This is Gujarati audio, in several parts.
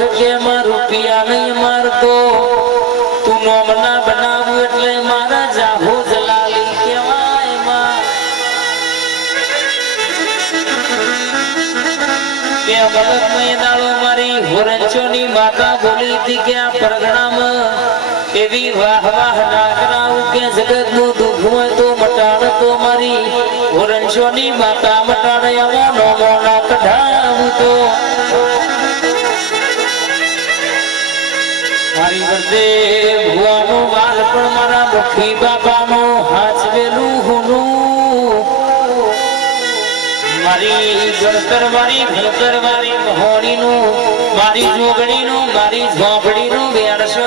કે માં રૂપિયા નહીં મારતો તું નોમના બનાવું એટલે મારા જાહો જલાલી કહેવાય માં કે મગજ મહિનાળો મારી હોરંચોની માતા બોલી હતી કે આ પરગણામાં એવી વાહ વાહ ના કરાવું કે જગતનું દુઃખ હોય તો મટાડ તો મારી હોરંચોની માતા મટાડે આવો નોમો ના કઢાવું તો મારી વર્દે ભુવાનો વાલ પણ મારા મુખી બાબાનો હાચવેલું હુનું મારી ગણતર મારી ભણતર મારી મહોણીનું મારી જોગણીનું મારી ઝોપડીનું વેણસો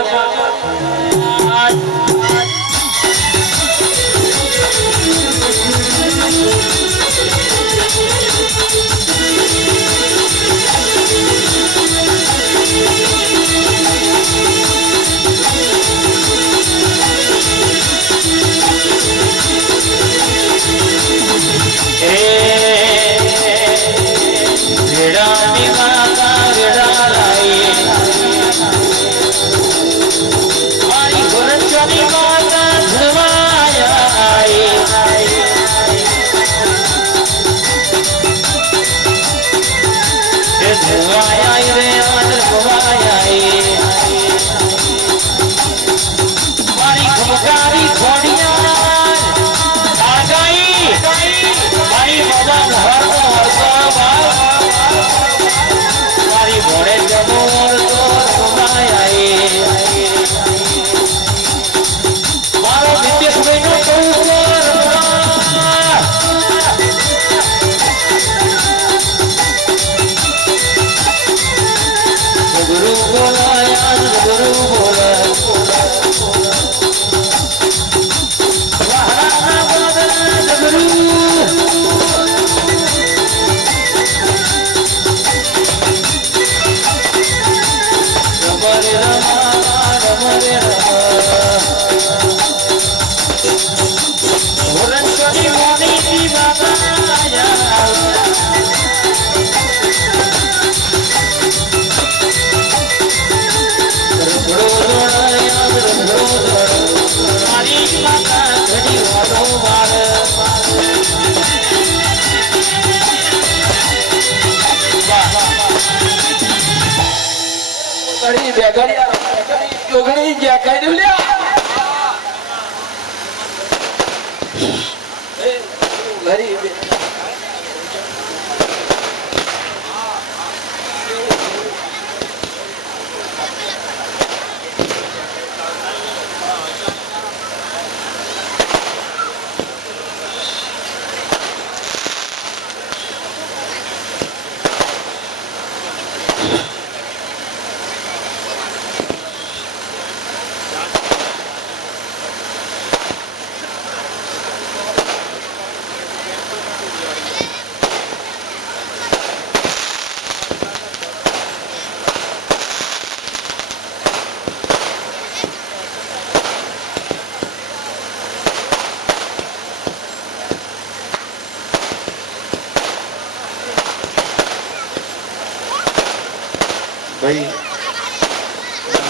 ભાઈ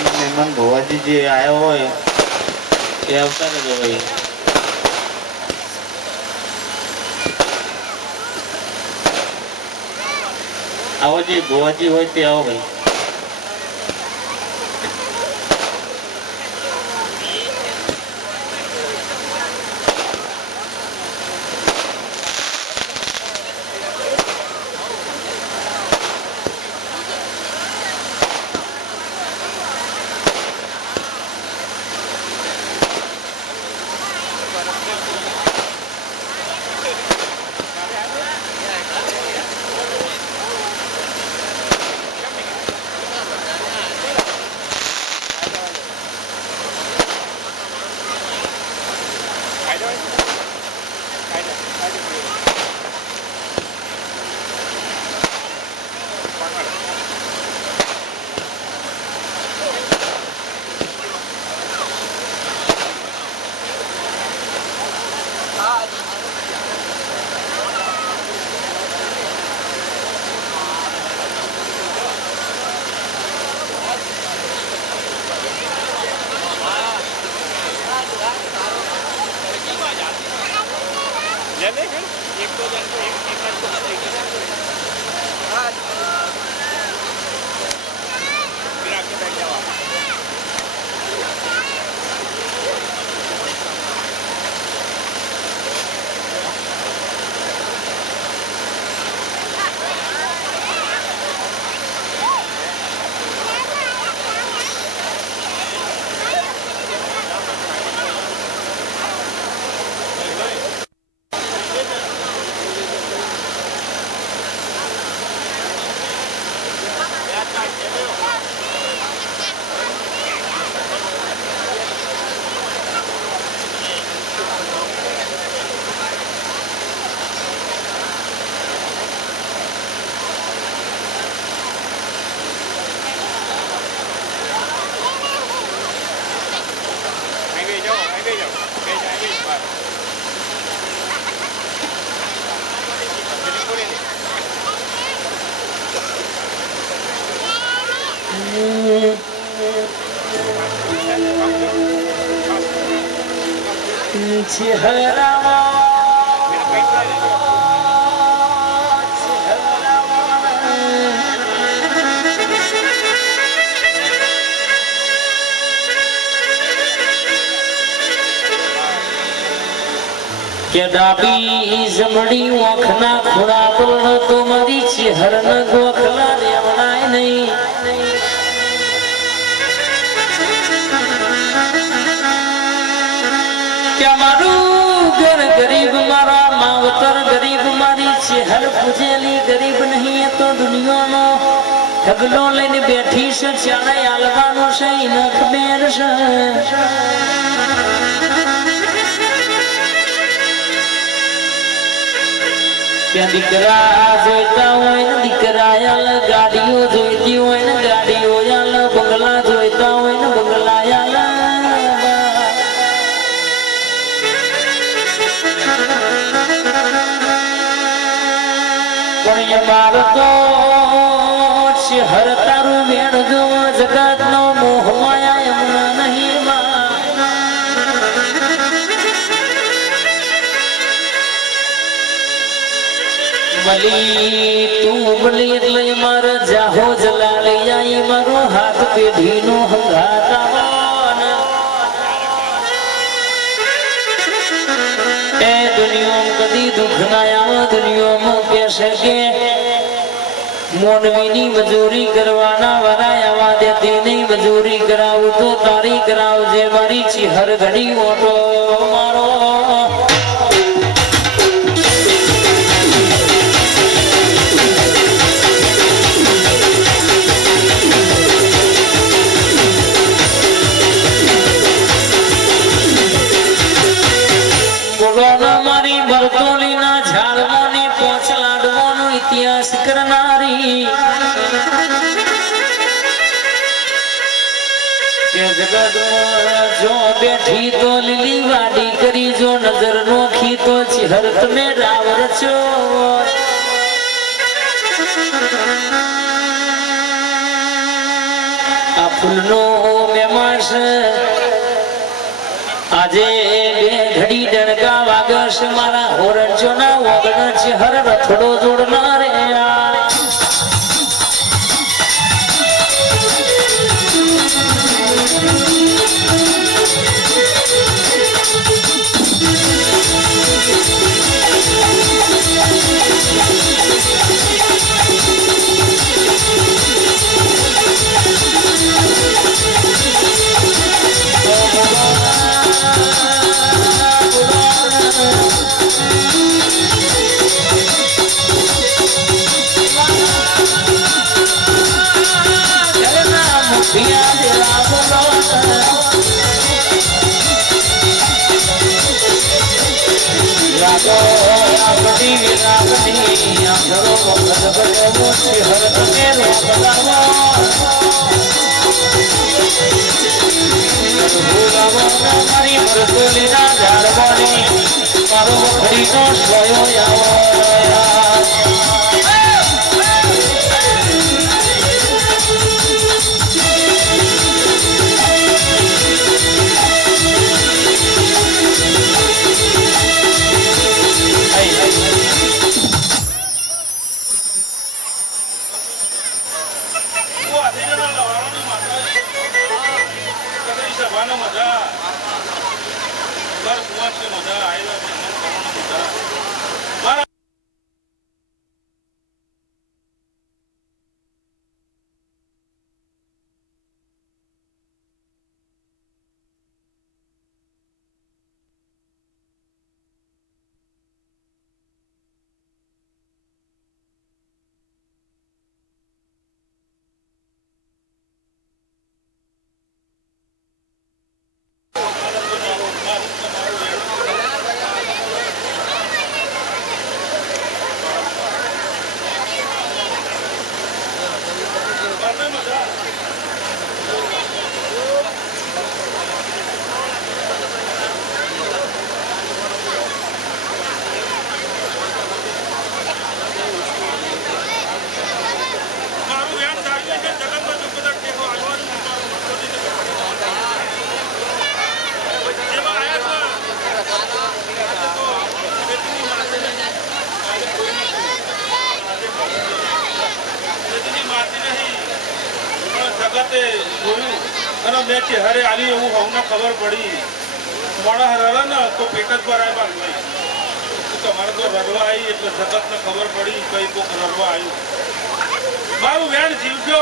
મહેમાન ભોવાજી જે આવ્યો હોય એ આવતા રહેજો ભાઈ આવો જે ભોવાજી હોય તે આવો ભાઈ કે ડાબી જમણી ઓખના ખૂણા પણ તો મારી ચહેરન ગોખલા રેવણાય નહીં કે મારું ઘર ગરીબ મારા માવતર ગરીબ મારી ચહેર પૂજેલી ગરીબ નહીં તો દુનિયાનો ઢગલો લઈને બેઠી છે ચાલે આલવાનો છે નખ બેર છે કે દીકરા જોઈતા હોય ને દીકરા યાલ ગાડીઓ જોઈતી હોય ને ગાડીઓ યાલ બંગલા જોઈતા હોય ને બંગલા યાલ પણ માર તો શહેર તારું વેણ જો જગત નો મોહ માયા એમના નહીં બલી તું બલી એટલે મારા જાહો જલાલી આઈ મારો હાથ પેઢીનો હંગાત એ દુનિયામાં કદી દુઃખ ના આવે દુનિયામાં કહેશે કે મોનવીની મજૂરી કરવાના વરાય આવા દેતી નહીં મજૂરી કરાવું તો તારી કરાવજે મારી ચિહર ઘડી ઓટો મારો મારી બરતોલીના ઝાડવાની પોચ લાડવાનો ઇતિહાસ કરનારી કે જગતમાં જો બેઠી તો લીલી વાડી કરી જો નજર નોખી તો ચિહર તમે રાવ રચો આ ફૂલનો મહેમાન છે આજે બે ઘડી ડણકા વાગશ મારા હોરજો ના વગણ ચહેર રથડો જોડનાર મારી મરતોલીના ઝાડવાની મારો ખરીનો સોયો આવો બેહવાનો મજા ઘર કુવાશે મજા આવ્યો મહેમાન કરવાનો મજા મારા જગતે જોયું અને મેં ચહેરે આવી એવું હવને ખબર પડી મોડા હરાવે ને તો પેટ જ ભરાય ભાઈ તમારે તો રડવા આવી એટલે જગતને ખબર પડી કઈ કોક રડવા આવ્યું મારું વેણ જીવજો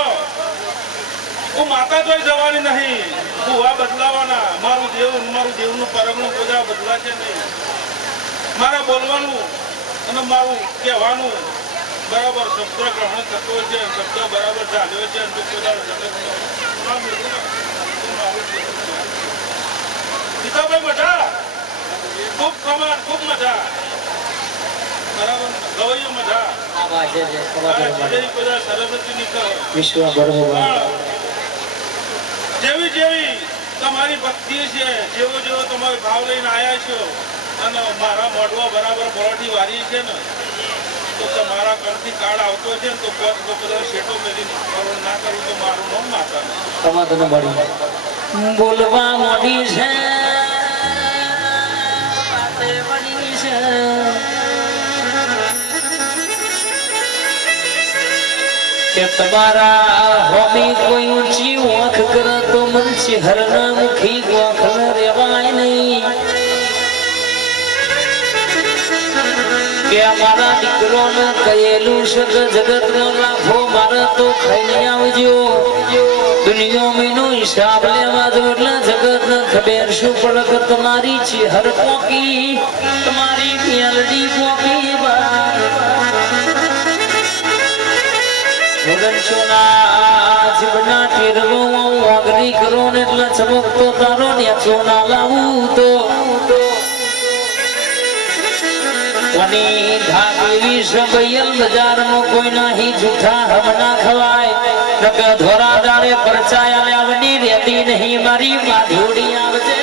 હું માતા જોઈ જવાની નહીં ભૂવા બદલાવાના મારું દેવનું પરગણું બધા બદલાશે નહીં મારા બોલવાનું અને મારું કહેવાનું બરાબર શબ્દ ગ્રહણ થતો છે શબ્દ બરાબર ચાલ્યો છે ગીતાભાઈ મજા ખૂબ કમાલ ખૂબ મજા બરાબર ગવૈયો મજા બધા સરસ્વતી ની જેવી જેવી તમારી ભક્તિ છે જેવો જેવો તમારો ભાવ લઈને આવ્યા છો અને મારા મોઢવા બરાબર બોરાટી વારી છે ને તો તમારા ઘરથી કાર્ડ આવતો છે ને તો બધા શેઠો મેલી ના કરું તો મારું નામ માતા સમાધાન મળી બોલવા મોડી છે વાતે વળી છે કે તમારા હોમી કોઈ ઊંચી ઓંખ કરે તો મન ચહેરના મુખી ઓંખ ન રેવાય નહીં કે અમારા દીકરોને કહેલું છે કે જગતનો લાભો મારે તો ખાઈને આવજો દુનિયા મહિનો હિસાબ લેવા દો એટલે જગતને ખબર શું પડે કે તમારી ચહેર પોકી તમારી મેલડી પોકી જીવના ટેરવો અગ્નિ કરો ને એટલે ચમકતો તારો નેચો ના લાવું તો બજારમાં કોઈ નહીં જૂઠા હમણા ખવાય ધોરા દાડે પરચાયા આવડી રહેતી નહીં મારી માધુડી આવજે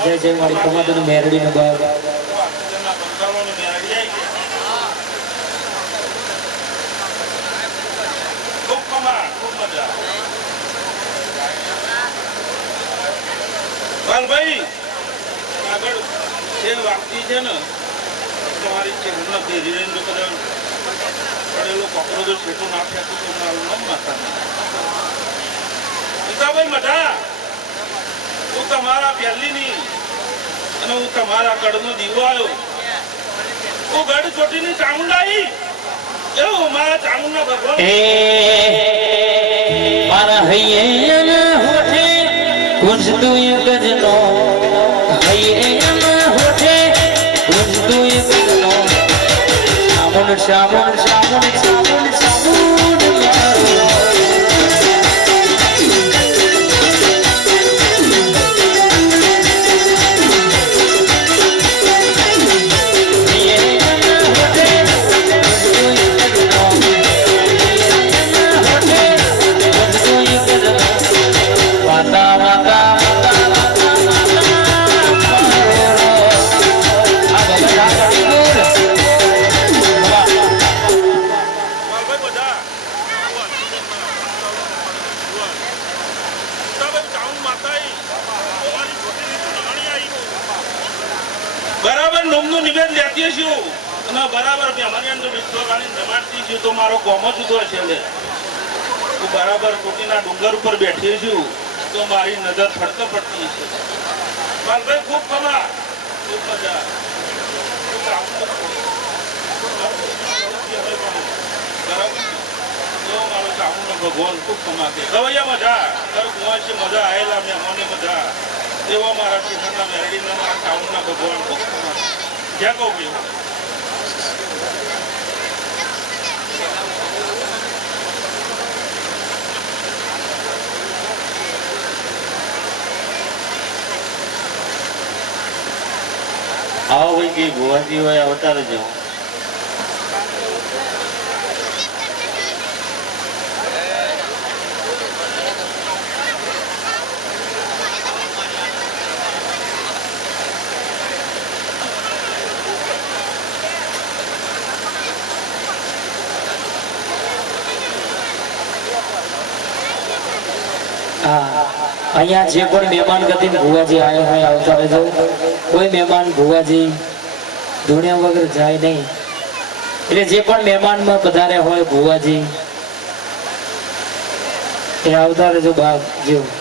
જય જય મારી કમાદની મેરડી નો બાર ખૂબ મજા બાલભાઈ આગળ જે વાગતી છે ને તમારી ચહેરના ભેરી રહીને જો કદાચ પડેલો કપડો જો છેટો નાખ્યા તો મારું નામ માતા પિતાભાઈ મઢા હું તમારા પહેલીની અને હું તમારા ગઢનો દીવો આવ્યો હું ગઢ ચોટીની ચામુંડાઈ એવું મારા ચામુંડા ભગવાન મારા હૈયે હોઠે ગુંજતું એક ગજનો હૈયે હોઠે ગુંજતું એક ગજનો શામુન શામુન શામુન શામુન શામુન બરાબર નોમનું નિવેદ લેતી છું અને બરાબર બેમાની વિશ્વકાળી જમાડતી છું તો મારો કોમો જુદો છે હું બરાબર કોટીના ડુંગર ઉપર બેઠી છું તો મારી નજર ફરતો પડતી છે બાલભાઈ ખૂબ કમા ખૂબ મજા મારો ચામુંડો ભગવાન ખૂબ કમા કે ગવૈયા મજા દર કુંવાસી મજા આવેલા મહેમાની મજા એવા મારા શિખરના મેરડીના મારા ચામુંડના ભગવાન ખૂબ કમા જ્યાં કહું ભાઈ આવો ભાઈ કે ભુવાજી હોય અવતાર જો અહીંયા જે પણ મહેમાન ગતિ ભુવાજી આવ્યો હોય આવતા રહેજો કોઈ મહેમાન ભુવાજી ધૂણ્યા વગર જાય નહીં એટલે જે પણ મહેમાનમાં પધારે હોય ભુવાજી એ આવતા રહેજો બાપ જેવું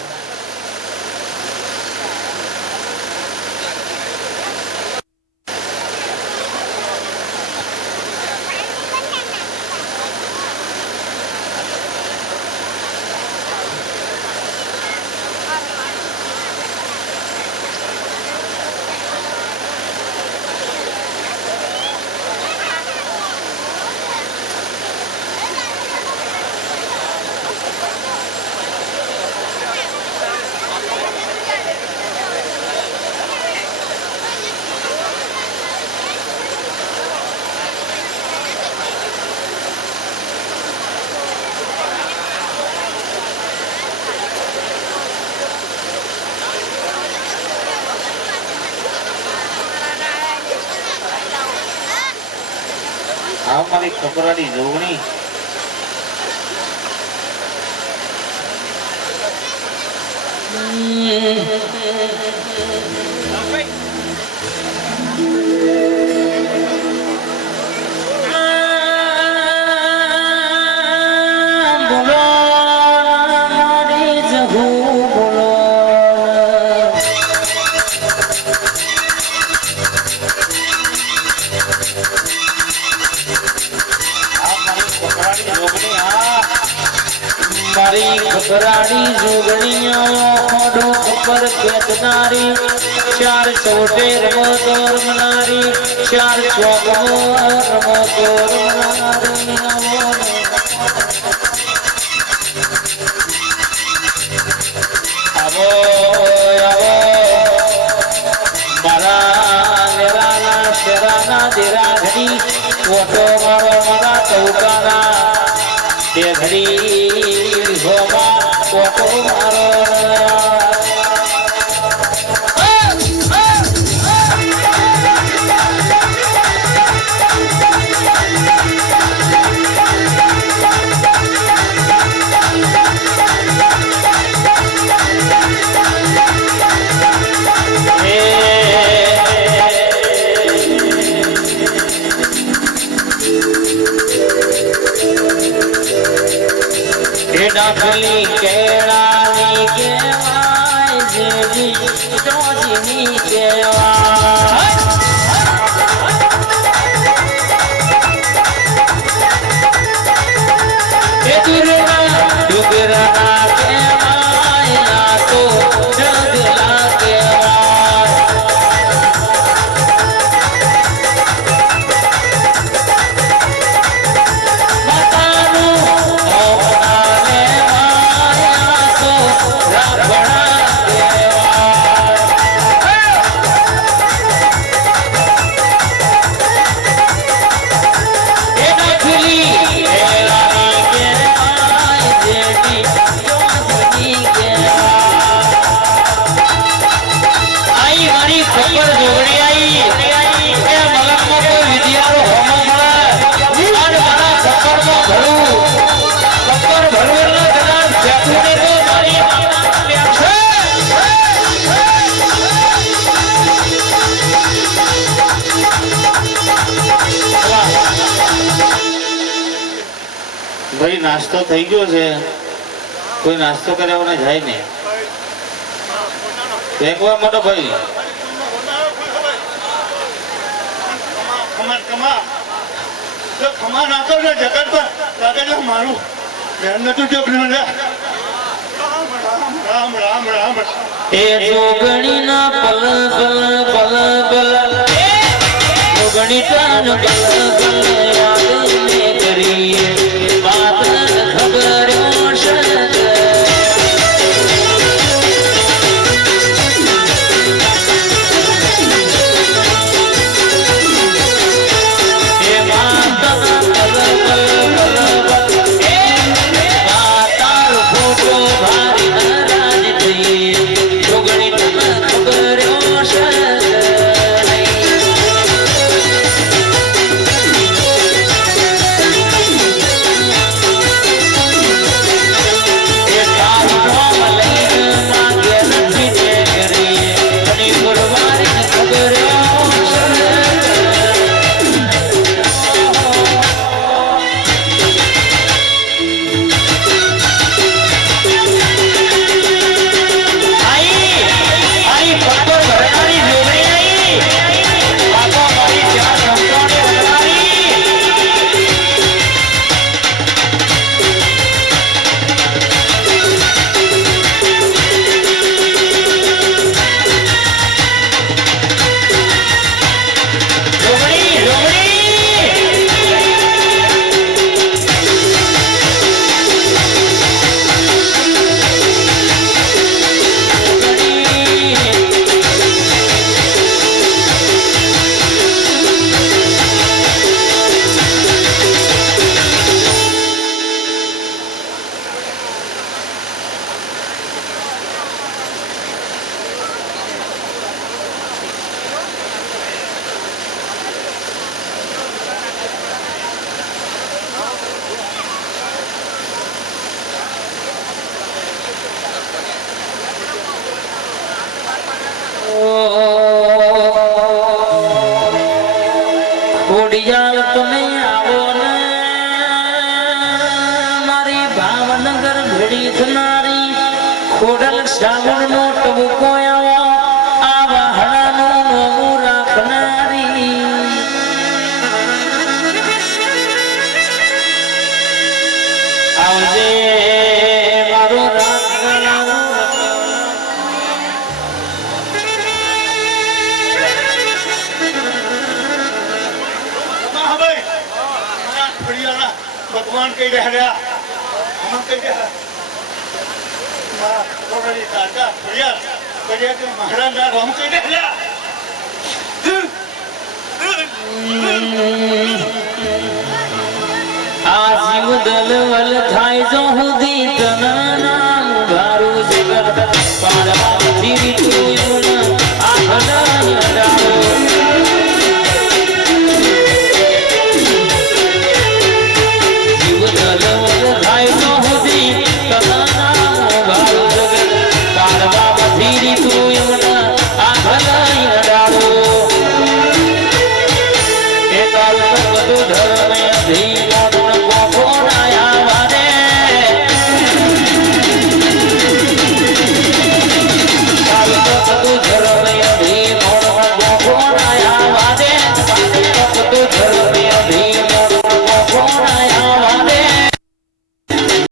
આ મારી ખપરાની જોગણી મારી ખબરાડી જોગણીઓ ખોડો ઉપર ખેતનારી ચાર ચોટે રમતો રમનારી ચાર ચોકમાં રમતો રમનારી આવો આવો મારા લેરાના શેરાના દેરા ઘડી ઓટો મારો મારા ચૌકાના તે ઘડી હોમાં ઓટો મારો જોગણી કહેવાય એ દુરના ડુગરના કહેવાય ના તો જગલા કહેવાય માતાનું મોહનાને માયા તો રાવણા કહેવાય એ નખલી એ રાણી કહેવાય જેઠી જોગણી કહેવાય આઈ મારી ખબર જોગણી આઈ એ મલકમાં કોઈ વિદ્યારો હોમો મળે અને મારા ખબરમાં ભરું ખબર ભરું એટલે કદાચ બેઠું ને તો મારી માતા બેઠે ભાઈ નાસ્તો થઈ ગયો છે કોઈ નાસ્તો કર્યા જાય નહીં ફેંકવા મોટો ભાઈ ખમા નાખો ને જગત પર લાગે છે મારું ધ્યાન નતું જોગનું લે રામ રામ રામ એ જોગણીના પલ પલ પલ પલ જોગણી તન પલ પલ યાદ ને કરીએ વાત ખબર ઓડિયાલ તમે આવો ને મારી ભાવનગર ભેડી થનારી ખોડલ શ્રાવણ નો ટબુકો આવો આ વાહણાનું નોમું રાખનારી આવજે મારો રાખનારો ભગવાન કઈ રહ્યા કઈ રહ્યા દાદા મહારાજ ના રામ કઈ રહ્યા